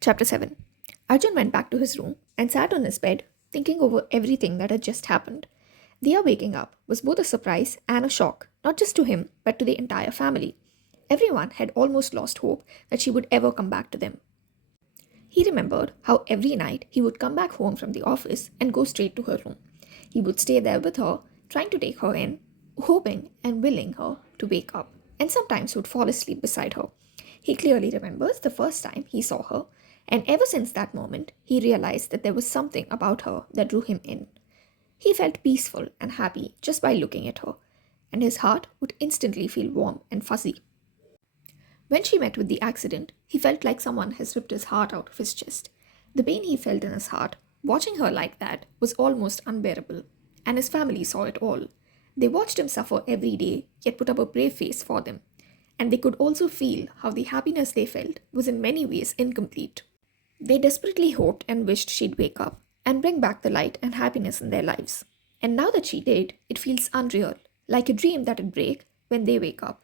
Chapter 7. Arjun went back to his room and sat on his bed, thinking over everything that had just happened. Dia waking up was both a surprise and a shock, not just to him, but to the entire family. Everyone had almost lost hope that she would ever come back to them. He remembered how every night he would come back home from the office and go straight to her room. He would stay there with her, trying to take her in, hoping and willing her to wake up, and sometimes would fall asleep beside her. He clearly remembers the first time he saw her, and ever since that moment, he realized that there was something about her that drew him in. He felt peaceful and happy just by looking at her, and his heart would instantly feel warm and fuzzy. When she met with the accident, he felt like someone has ripped his heart out of his chest. The pain he felt in his heart, watching her like that, was almost unbearable, and his family saw it all. They watched him suffer every day, yet put up a brave face for them, and they could also feel how the happiness they felt was in many ways incomplete. They desperately hoped and wished she'd wake up and bring back the light and happiness in their lives. And now that she did, it feels unreal, like a dream that'd break when they wake up.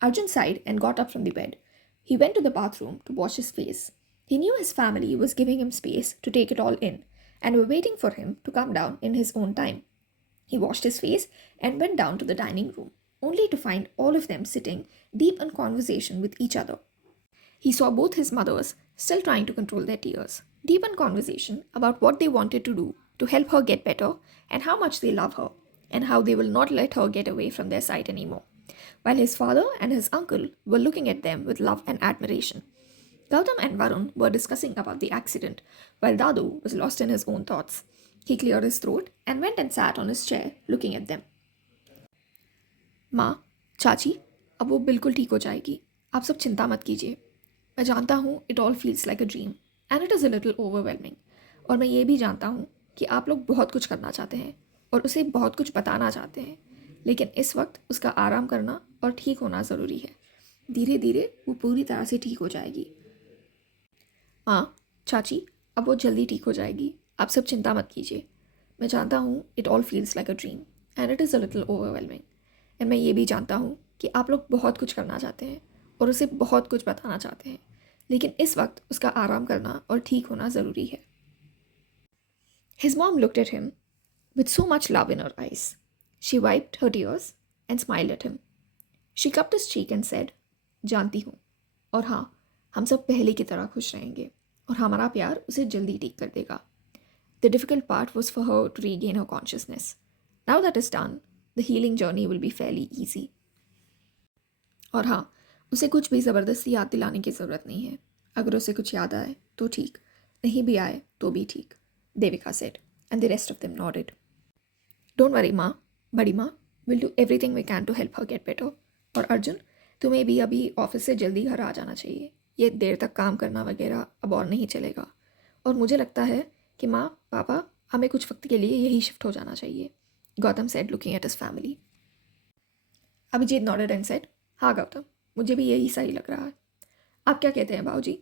Arjun sighed and got up from the bed. He went to the bathroom to wash his face. He knew his family was giving him space to take it all in and were waiting for him to come down in his own time. He washed his face and went down to the dining room, only to find all of them sitting deep in conversation with each other. He saw both his mothers still trying to control their tears, deep in conversation about what they wanted to do to help her get better and how much they love her and how they will not let her get away from their sight anymore, while his father and his uncle were looking at them with love and admiration. Gautam and Varun were discussing about the accident, while Dadu was lost in his own thoughts. He cleared his throat and went and sat on his chair looking at them. माँ, चाची, अब वो बिल्कुल ठीक हो जाएगी. आप सब चिंता मत कीजिए. मैं जानता हूँ it all feels like a dream and it is a little overwhelming. और मैं ये भी जानता हूँ कि आप लोग बहुत कुछ करना चाहते हैं और उसे बहुत कुछ बताना चाहते हैं, लेकिन इस वक्त उसका आराम करना और ठीक होना ज़रूरी है. धीरे धीरे वो पूरी तरह से ठीक हो जाएगी. माँ, चाची, अब वो जल्दी ठीक हो जाएगी. आप सब चिंता मत कीजिए. मैं जानता हूँ it all feels like a dream and it is a little overwhelming. और मैं ये भी जानता हूँ कि आप लोग बहुत कुछ करना चाहते हैं और उसे बहुत कुछ बताना चाहते हैं, लेकिन इस वक्त उसका आराम करना और ठीक होना ज़रूरी है. His mom looked at him with so much love in her eyes. She wiped her tears and smiled at him. She cupped his cheek and said, जानती हूँ, और हाँ, हम सब पहले की तरह खुश रहेंगे और हमारा प्यार उसे जल्दी ठीक कर देगा. The difficult part was for her to regain her consciousness. Now that is done, the healing journey will be fairly easy. और हाँ, उसे कुछ भी ज़बरदस्ती याद दिलाने की ज़रूरत नहीं है. अगर उसे कुछ याद आए तो ठीक, नहीं भी आए तो भी ठीक, Devika said, and the rest of them nodded. Don't worry, माँ, बड़ी माँ, we'll do everything we can to help her get better. और अर्जुन, तुम्हें भी अभी ऑफिस से जल्दी घर आ जाना चाहिए. ये देर तक काम करना वगैरह अब और नहीं चलेगा. और मुझे लगता है कि माँ, पापा, हमें कुछ वक्त के लिए यही शिफ्ट हो जाना चाहिए, Gautam said, looking at his family. Abhijit nodded and said, हाँ गौतम, मुझे भी यही सही लग रहा है. आप क्या कहते हैं बाबूजी?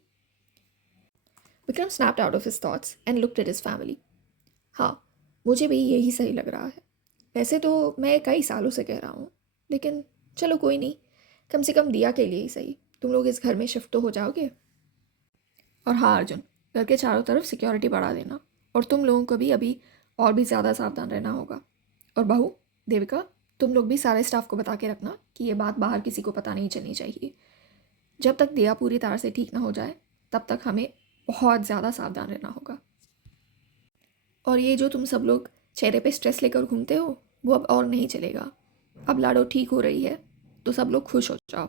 Vikram snapped out of his thoughts and looked at his family. हाँ, मुझे भी यही सही लग रहा है. वैसे तो मैं कई सालों से कह रहा हूँ, लेकिन चलो कोई नहीं, कम से कम दिया के लिए ही सही, तुम लोग इस घर में शिफ्ट तो हो जाओगे. और हाँ अर्जुन, घर के चारों तरफ सिक्योरिटी बढ़ा देना और तुम लोगों को भी अभी और भी ज़्यादा सावधान रहना होगा. और बहू, देविका, तुम लोग भी सारे स्टाफ को बता के रखना कि ये बात बाहर किसी को पता नहीं चलनी चाहिए. जब तक दिया पूरी तरह से ठीक ना हो जाए, तब तक हमें बहुत ज़्यादा सावधान रहना होगा. और ये जो तुम सब लोग चेहरे पे स्ट्रेस लेकर घूमते हो, वो अब और नहीं चलेगा. अब लाडो ठीक हो रही है तो सब लोग खुश हो जाओ.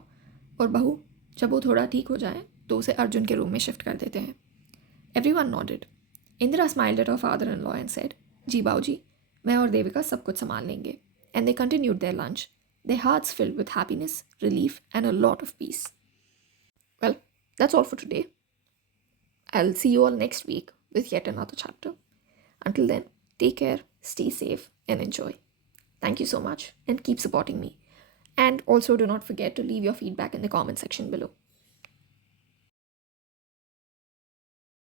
और बहू, जब वो थोड़ा ठीक हो जाए तो उसे अर्जुन के रूम में शिफ्ट कर देते हैं. Everyone nodded. Indira smiled at her father-in-law and said, जी बाऊजी, मैं और देविका सब कुछ संभाल लेंगे. And they continued their lunch, their hearts filled with happiness, relief, and a lot of peace. Well, that's all for today. I'll see you all next week with yet another chapter. Until then, take care, stay safe, and enjoy. Thank you so much, and keep supporting me. And also do not forget to leave your feedback in the comment section below.